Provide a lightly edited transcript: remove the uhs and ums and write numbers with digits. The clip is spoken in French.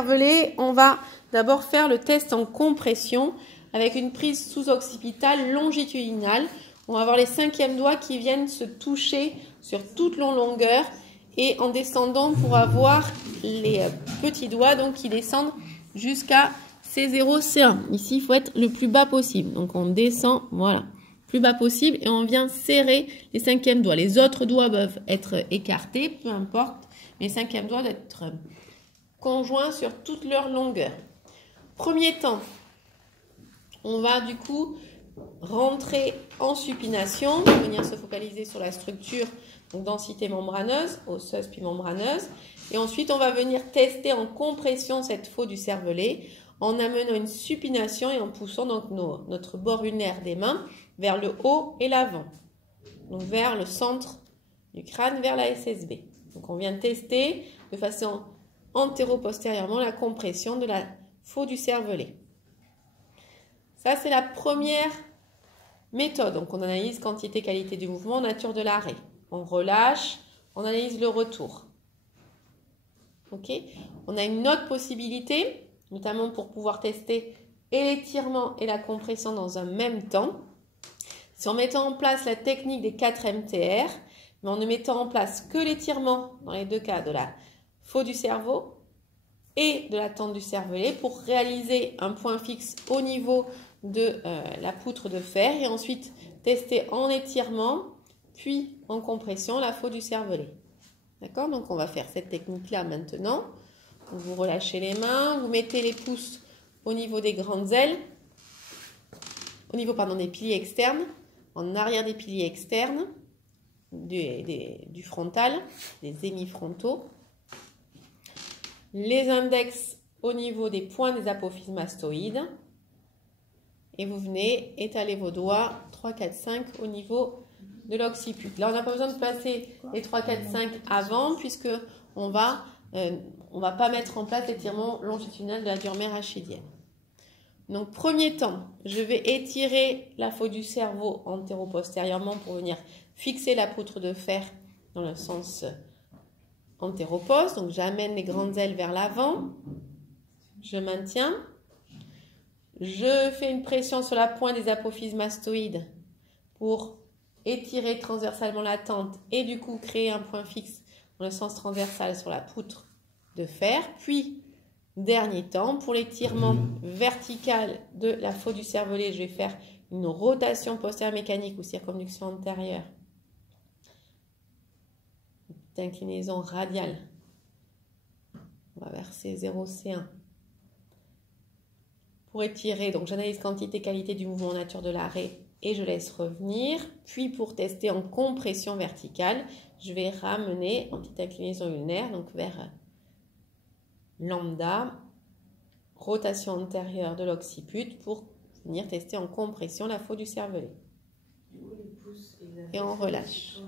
Cervelet, on va d'abord faire le test en compression avec une prise sous-occipitale longitudinale. On va avoir les 5e doigts qui viennent se toucher sur toute longueur et en descendant pour avoir les petits doigts donc qui descendent jusqu'à C0, C1. Ici, il faut être le plus bas possible. Donc, on descend, voilà, plus bas possible et on vient serrer les 5e doigts. Les autres doigts peuvent être écartés, peu importe, mais les 5e doigts doivent être conjoints sur toute leur longueur. Premier temps, on va du coup rentrer en supination, venir se focaliser sur la structure, donc densité membraneuse, osseuse puis membraneuse. Et ensuite, on va venir tester en compression cette faute du cervelet en amenant une supination et en poussant donc notre bord ulnaire des mains vers le haut et l'avant, donc vers le centre du crâne, vers la SSB. Donc on vient tester de façon antéro-postérieurement la compression de la faute du cervelet. Ça, c'est la première méthode. Donc, on analyse quantité, qualité du mouvement, nature de l'arrêt. On relâche, on analyse le retour. Ok. On a une autre possibilité, notamment pour pouvoir tester et l'étirement et la compression dans un même temps. C'est en mettant en place la technique des 4 MTR, mais en ne mettant en place que l'étirement, dans les deux cas, de la faute du cerveau et de la tente du cervelet pour réaliser un point fixe au niveau de la poutre de fer et ensuite tester en étirement puis en compression la faute du cervelet. D'accord? Donc on va faire cette technique-là maintenant. Donc, vous relâchez les mains, vous mettez les pouces au niveau des grandes ailes, au niveau des piliers externes, en arrière des piliers externes, du frontal, des hémifrontaux. Les index au niveau des points des apophyses mastoïdes. Et vous venez étaler vos doigts 3, 4, 5 au niveau de l'occiput. Là, on n'a pas besoin de placer les 3, 4, 5 avant puisque on va pas mettre en place l'étirement longitudinal de la durée rachidienne. Donc, premier temps, je vais étirer la faute du cerveau antéro-postérieurement pour venir fixer la poutre de fer dans le sens antéroposte. Donc, j'amène les grandes ailes vers l'avant. Je maintiens. Je fais une pression sur la pointe des apophyses mastoïdes pour étirer transversalement la tente et du coup créer un point fixe dans le sens transversal sur la poutre de fer. Puis, dernier temps, pour l'étirement vertical de la faute du cervelet, je vais faire une rotation postérieure mécanique ou circonduction antérieure. D'inclinaison radiale. On va verser 0, C1. Pour étirer, donc j'analyse quantité, qualité du mouvement, nature de l'arrêt et je laisse revenir. Puis pour tester en compression verticale, je vais ramener en petite inclinaison ulnaire, donc vers lambda, rotation antérieure de l'occiput pour venir tester en compression la faute du cervelet. Et on relâche.